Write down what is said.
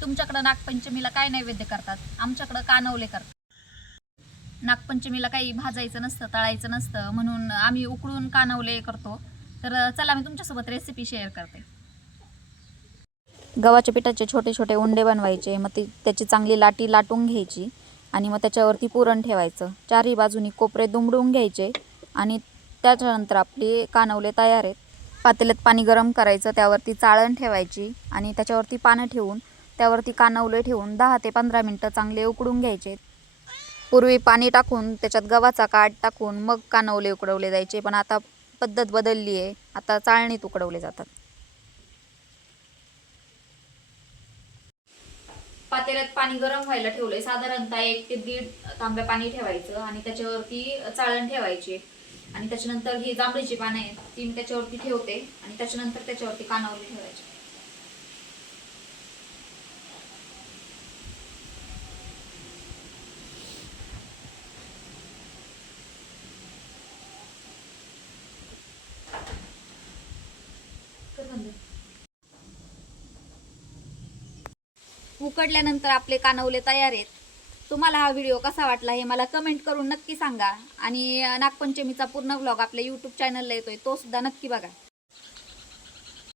तुमच्याकडे नागपंचमीला काय नैवेद्य करतात? आमच्याकडे कानवले करतात. नागपंचमीला काही भाजायचं नसतं, तळायचं नसतं, म्हणून आम्ही उकळून कानवले करतो. तर चला मी तुमच्यासोबत रेसिपी शेअर करते. गव्हाच्या पिठाचे छोटे छोटे उंडे बनवायचे, मग त्याची चांगली लाटी लाटून घ्यायची आणि मग त्याच्यावरती पुरण ठेवायचं. चारही बाजूनी कोपरे दुमडून घ्यायचे आणि त्याच्यानंतर आपले कानवले तयार आहेत. पातेल्यात पाणी गरम करायचं, त्यावरती चाळण ठेवायची आणि त्याच्यावरती पानं ठेवून त्यावरती कानवले ठेवून 10 ते 15 मिनटं चांगले उकडून घ्यायचे. पूर्वी पाणी टाकून त्याच्यात गव्हाचा काठ टाकून मग कानवले उकडवले जायचे, पण आता पद्धत बदलली आहे. आता चाळणीत उकडवले जातात. पातेल्यात पाणी गरम व्हायला ठेवलंय. साधारणतः 1 ते 1.5 तांब्या पाणी ठेवायचं आणि त्याच्यावरती चाळण ठेवायची आणि त्याच्यानंतर ही जांभळीची पानं आहेत ती मी त्याच्यावरती ठेवते आणि त्याच्यानंतर त्याच्यावरती कानवले ठेवायचे. उकडल्यानंतर आपले कानवले तयार आहेत. तुम्हाला हा व्हिडिओ कसा वाटला हे मला कमेंट करून नक्की सांगा आणि नागपंचमीचा पूर्ण व्लॉग आपल्या यूट्यूब चॅनलला येतोय, तो सुद्धा नक्की बघा.